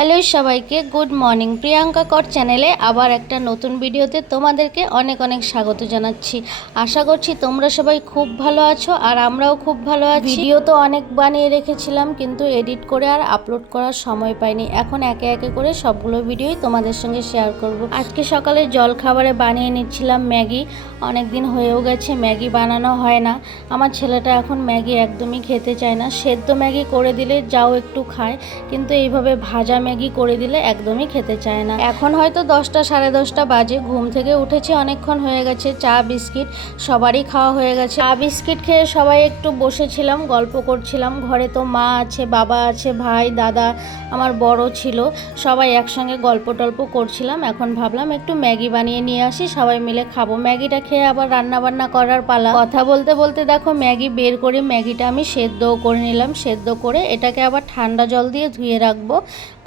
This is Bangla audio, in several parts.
হ্যালো সবাইকে, গুড মর্নিং। প্রিয়াঙ্কা কর চ্যানেলে আবার একটা নতুন ভিডিওতে তোমাদেরকে অনেক অনেক স্বাগত জানাচ্ছি। আশা করছি তোমরা সবাই খুব ভালো আছো আর আমরাও খুব ভালো আছি। ভিডিও তো অনেক বানিয়ে রেখেছিলাম কিন্তু এডিট করে আর আপলোড করার সময় পাইনি। এখন একে একে করে সবগুলো ভিডিওই তোমাদের সঙ্গে শেয়ার করব। আজকে সকালে জল খাবারে বানিয়ে নিচ্ছিলাম ম্যাগি। অনেক দিন হয়েও গেছে, ম্যাগি বানানো হয় না। আমার ছেলেটা এখন ম্যাগি একদমই খেতে চায় না। সেদ্ধ ম্যাগি করে দিলে যাও একটু খায়, কিন্তু এইভাবে ভাজা ম্যাগি করে দিলে একদমই খেতে চায় না। এখন হয়তো দশটা, সাড়ে দশটা বাজে, ঘুম থেকে উঠেছি, অনেকক্ষণ হয়ে গেছে, চা, বিস্কিট সবারই খাওয়া হয়ে গেছে। চা, বিস্কিট খেয়ে সবাই একটু বসেছিলাম, গল্প করছিলাম। ঘরে তো মা আছে, বাবা আছে, ভাই, দাদা, আমার বড় ছিল, সবাই একসঙ্গে গল্প টল্প করছিলাম। এখন ভাবলাম একটু ম্যাগি বানিয়ে নিয়ে আসি, সবাই মিলে খাব। ম্যাগিটা খেয়ে আবার রান্না বান্না করার পালা। কথা বলতে বলতে দেখো, ম্যাগি বের করে ম্যাগিটা আমি সেদ্ধও করে নিলাম। সেদ্ধ করে এটাকে আবার ঠান্ডা জল দিয়ে ধুয়ে রাখব।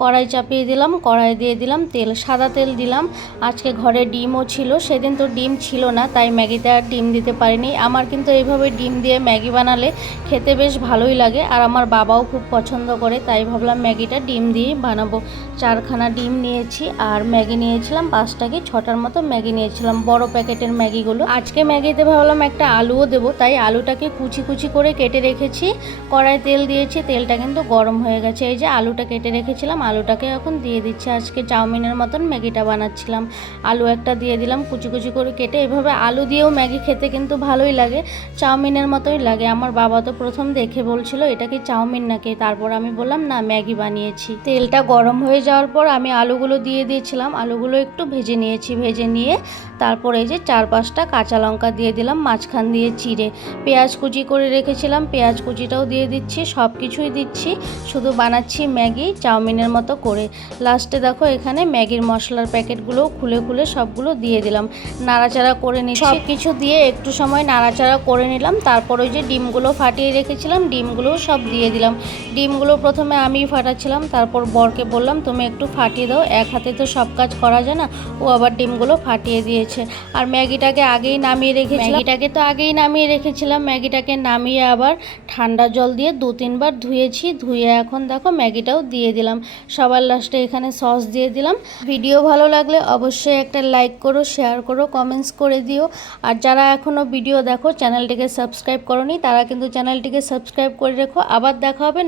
কড়াই চাপিয়ে দিলাম, কড়াই দিয়ে দিলাম, তেল, সাদা তেল দিলাম। আজকে ঘরে ডিমও ছিল, সেদিন তো ডিম ছিল না, তাই ম্যাগিতে আর ডিম দিতে পারিনি। আমার কিন্তু এইভাবে ডিম দিয়ে ম্যাগি বানালে খেতে বেশ ভালোই লাগে, আর আমার বাবাও খুব পছন্দ করে, তাই ভাবলাম ম্যাগিটা ডিম দিয়েই বানাবো। চারখানা ডিম নিয়েছি, আর ম্যাগি নিয়েছিলাম পাঁচটা কি ছটার মতো ম্যাগি নিয়েছিলাম, বড় প্যাকেটের ম্যাগিগুলো। আজকে ম্যাগিতে ভাবলাম একটা আলুও দেবো, তাই আলুটাকে কুচি কুচি করে কেটে রেখেছি। কড়াই তেল দিয়েছি, তেলটা কিন্তু গরম হয়ে গেছে, এই যে আলুটা কেটে রেখেছিলাম আলুটাকে এখন দিয়ে দিচ্ছি। আজকে চাউমিনের মতন ম্যাগিটা বানাচ্ছিলাম। আলু একটা দিয়ে দিলাম, কুচি কুচি করে কেটে। এভাবে আলু দিয়েও ম্যাগি খেতে কিন্তু ভালোই লাগে, চাউমিনের মতোই লাগে। আমার বাবা তো প্রথম দেখে বলছিল, এটা কি চাউমিন নাকি? তারপর আমি বললাম, না, ম্যাগি বানিয়েছি। তেলটা গরম হয়ে যাওয়ার পর আমি আলুগুলো দিয়ে দিয়েছিলাম। আলুগুলো একটু ভেজে নিয়েছি, ভেজে নিয়ে তারপর এই যে চার পাঁচটা কাঁচা লঙ্কা দিয়ে দিলাম, মাঝখান দিয়ে চিড়ে। পেঁয়াজ কুচি করে রেখেছিলাম, পেঁয়াজ কুচিটাও দিয়ে দিচ্ছি সব কিছুই দিচ্ছি। শুধু বানাচ্ছি ম্যাগি, চাউমিনের মতো করে। লাস্টে দেখো এখানে ম্যাগির মশলার প্যাকেটগুলোও খুলে খুলে সবগুলো দিয়ে দিলাম। নাড়াচাড়া করে নিচ্ছি। সব কিছু দিয়ে একটু সময় নাড়াচাড়া করে নিলাম। তারপর ওই যে ডিমগুলো ফাটিয়ে রেখেছিলাম, ডিমগুলোও সব দিয়ে দিলাম। ডিমগুলো প্রথমে আমিই ফাটাচ্ছিলাম, তারপর বরকে বললাম, তুমি একটু ফাটিয়ে দাও, এক হাতে তো সব কাজ করা যায় না। ও আবার ডিমগুলো ফাটিয়ে দিয়েছে। আর ম্যাগিটাকে আগেই নামিয়ে রেখেছিলাম। ম্যাগিটাকে তো আগেই নামিয়ে রেখেছিলাম। ম্যাগিটাকে নামিয়ে আবার ঠান্ডা জল দিয়ে দু তিনবার ধুয়েছি। ধুয়ে এখন দেখো ম্যাগিটাও দিয়ে দিলাম। সবার লাস্টে এখানে সস দিয়ে দিলাম। ভিডিও ভালো লাগলে অবশ্যই একটা লাইক করো, শেয়ার করো, কমেন্টস করে দিও। আর যারা এখনও ভিডিও দেখো, চ্যানেলটিকে সাবস্ক্রাইব করনি, তারা কিন্তু চ্যানেলটিকে সাবস্ক্রাইব করে রেখো। আবার দেখা হবে